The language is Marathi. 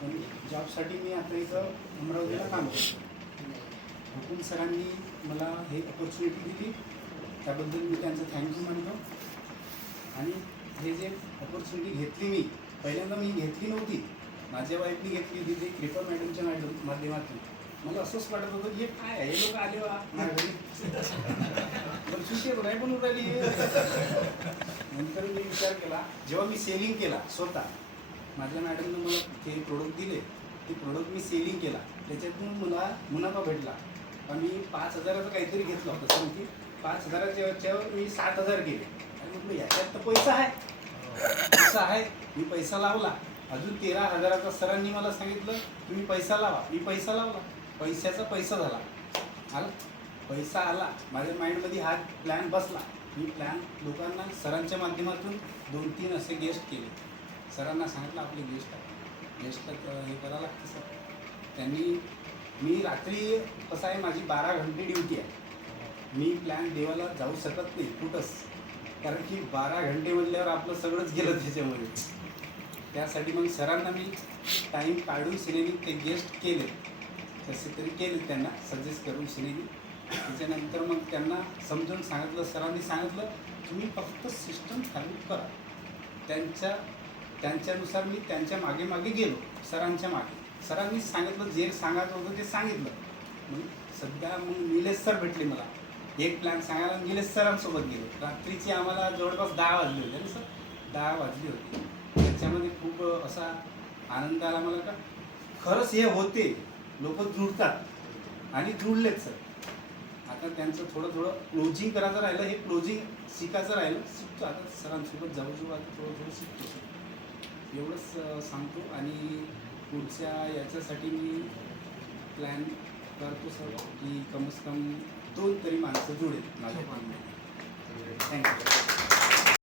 पण जॉबसाठी मी आता इथं अमरावतीला काम करतो. हुकुम सरांनी मला हे अपॉर्च्युनिटी दिली, त्याबद्दल मी त्यांचं थँक्यू म्हणतो. आणि हे जे अपॉर्च्युनिटी घेतली मी पहिल्यांदा घेतली नव्हती, माझ्या वाईफनी घेतली तिथे कृपा मॅडमच्या माध्यमातून. मला असंच वाटत होतं की हे काय आहे, हे लोक आले वा माझ्या घरी पण सुट्टी नाही पण उडाली. नंतर मी विचार केला, जेव्हा मी सेलिंग केला स्वतः, माझ्या मॅडमनं मला ते प्रोडक्ट दिले, ते प्रोडक्ट मी सेलिंग केला, त्याच्यातून मला मुनाफा भेटला. पण मी 5,000चं काहीतरी घेतलं होतं, तर की 5,000च्या याच्यावर मी 7,000 केले. आणि म्हटलं याच्यात तर पैसा आहे, पैसा आहे. मी पैसा लावला. अजून 13,000चा सरांनी मला सांगितलं तुम्ही पैसा लावा. मी पैसा लावला, पैशाचा पैसा झाला. आला पैसा आला, माझ्या माइंडमध्ये हा प्लॅन बसला. मी प्लॅन लोकांना सरांच्या माध्यमातून 2-3 असे गेस्ट केले. सरांना सांगितलं आपले गेस्ट आहे, गेस्टला हे करावं लागतं सर. त्यांनी मी रात्री कसं आहे, माझी 12 घंटे ड्युटी आहे. मी प्लॅन देवाला जाऊ शकत नाही कुठंच, कारण की 12 घंटे म्हणल्यावर आपलं सगळंच गेलं त्याच्यामध्ये. त्यासाठी मग सरांना मी टाईम काढून सिनेनी ते गेस्ट केले, कसे तरी केले, त्यांना सजेस्ट करून सिनेनी. त्याच्यानंतर मग त्यांना समजून सांगितलं, सरांनी सांगितलं तुम्ही फक्त सिस्टम चालू करा. त्यांच्यानुसार मी त्यांच्या मागे मागे गेलो, सरांच्या मागे. सरांनी सांगितलं, जे सांगायचं होतं ते सांगितलं. मग सध्या मग निलेश सर भेटले मला. एक प्लॅन सांगायला निलेश सरांसोबत गेलो. रात्रीची आम्हाला जवळपास 10 वाजले होते ना सर, 10 वाजले होते. त्याच्यामध्ये खूप असा आनंद आला मला का खरंच हे होते, लोक जुळतात आणि जुळलेत सर. आता त्यांचं थोडं क्लोजिंग करायचं राहिलं, हे क्लोजिंग शिकायचं राहिलं, शिकतो आता सरांसोबत जाऊ आता थोडं शिकतो सर. एवढंच सांगतो. आणि पुढच्या याच्यासाठी मी प्लॅन करतो सर की कम से कम 2 तरी माणसं जुळेल माझ्या. थँक्यू.